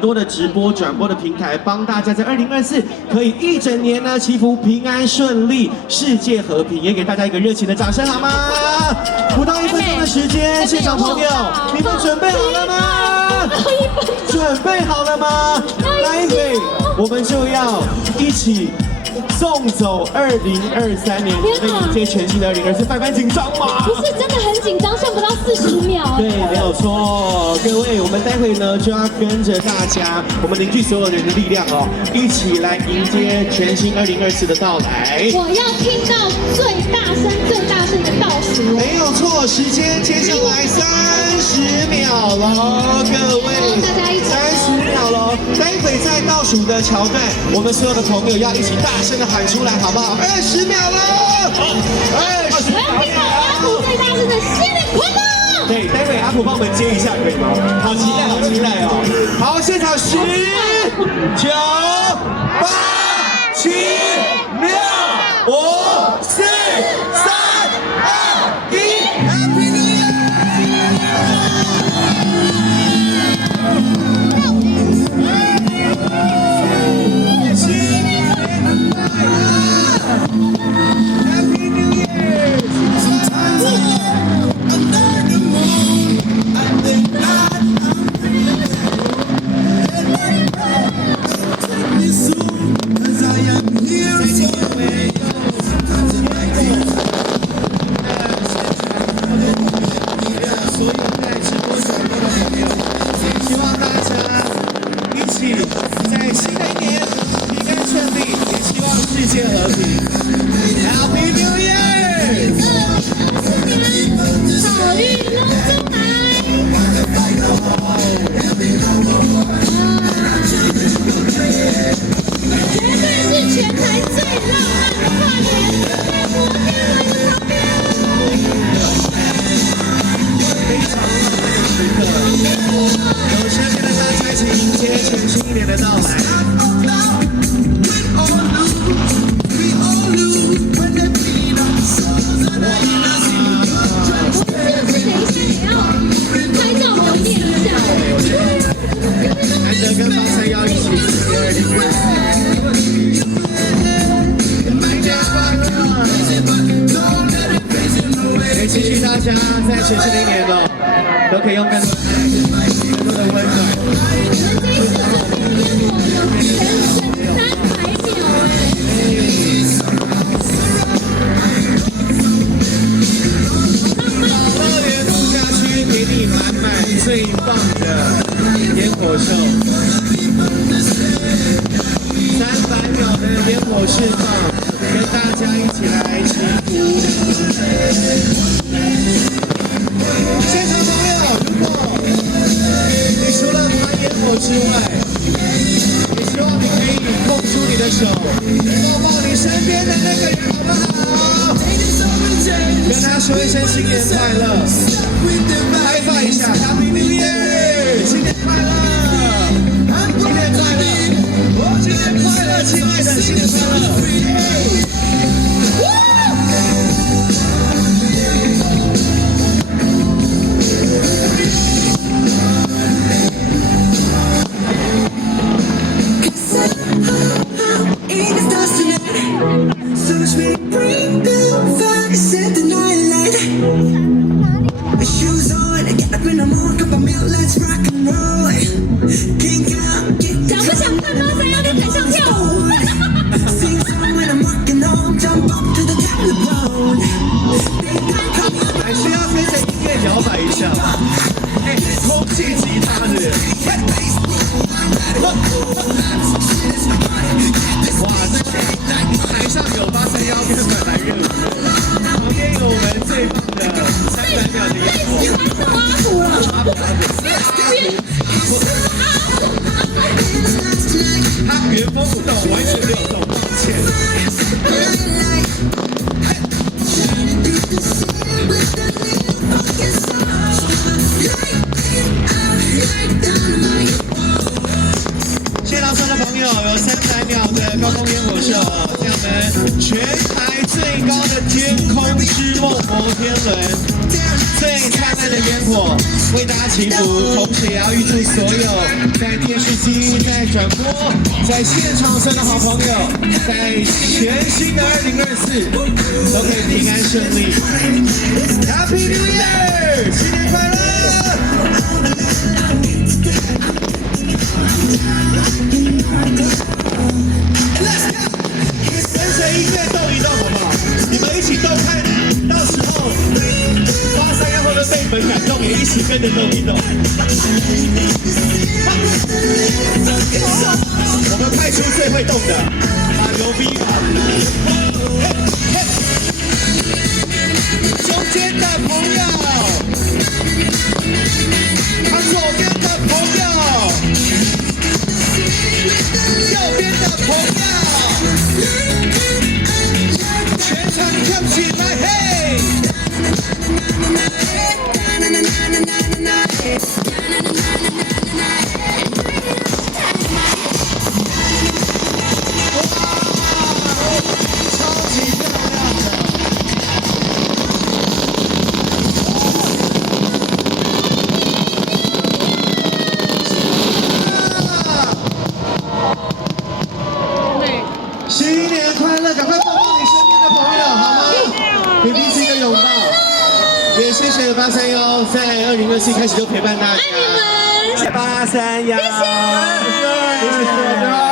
多的直播转播的平台，帮大家在2024可以一整年呢祈福平安顺利、世界和平，也给大家一个热情的掌声好吗？不到1分钟的时间，现场朋友，你们准备好了吗？准备好了吗？待会我们就要一起送走2023年，被迎接全新的2024，范范紧张吗？不是，真的很紧张，剩不到40秒。对，没有错。各位，我们待会呢就要跟着大家，我们凝聚所有人的力量哦，一起来迎接全新2024的到来。我要听到最大声的倒数。没有错，时间接下来30秒了，各位，大家一起30秒了。待会在倒数的桥段，我们所有的朋友要一起大声的喊出来，好不好？20秒了，20秒。我要听到阿普最大声的新年快乐。对，待会阿普帮我们接一下，可以吗？好期待，好期待哦！好，现场10、9、8、7、6、5、4、3、2、1 ，Happy New Year！ Happy New Year！ 希望大家一起在新的一年平安顺利，也希望世界和平。Happy New Year！ 好运龙中来。绝对是全台最浪漫的跨年，在摩天轮的旁边。非常浪漫的时刻，有身边的大家一起迎接全新一年的到来。难得跟方三幺一起也期许大家在全新的一年哦，都可以用更多的爱、更多的温暖。乐园度假区给你满满最棒的烟火秀，300秒的烟火释放，跟大家一起来祈福。现场朋友，如果你除了玩烟火之外，也希望你可以空出你的手，抱抱你身边的那个人，好不好？跟他说一声新年快乐，嗨放一下 ，Happy New Year， 新年快乐，新年快乐，新年快乐，亲爱的，新年快乐。想不想看方三幺在台上跳舞？还是要跟着音乐摇摆一下，空气吉他的。哇，台上有831根本来热舞，旁边有我们最棒的300秒的烟火。他原封不动，完全没有动，抱歉。现场所有的朋友，有300秒的高空烟火秀，在我们全台最高的天空之梦摩天轮，最灿烂的烟火为大家祈福，同时也要预祝所有在电视机转播，在现场所有的好朋友，在全新的2024都可以平安顺利。Happy New Year， 新年快乐！跟随音乐动一动好不好？你们一起动看，到时候花山要后的被粉感动，也一起跟着动一动。我们派出最会动的，牛逼吧！中间的朋友，左边的朋友，右边的朋友，全场跳起来，嘿！新年快乐！赶快抱抱你身边的朋友，好吗？给彼此一个拥抱。也谢谢八三幺在2024开始就陪伴大家。爱你们，八三幺，谢谢，谢谢。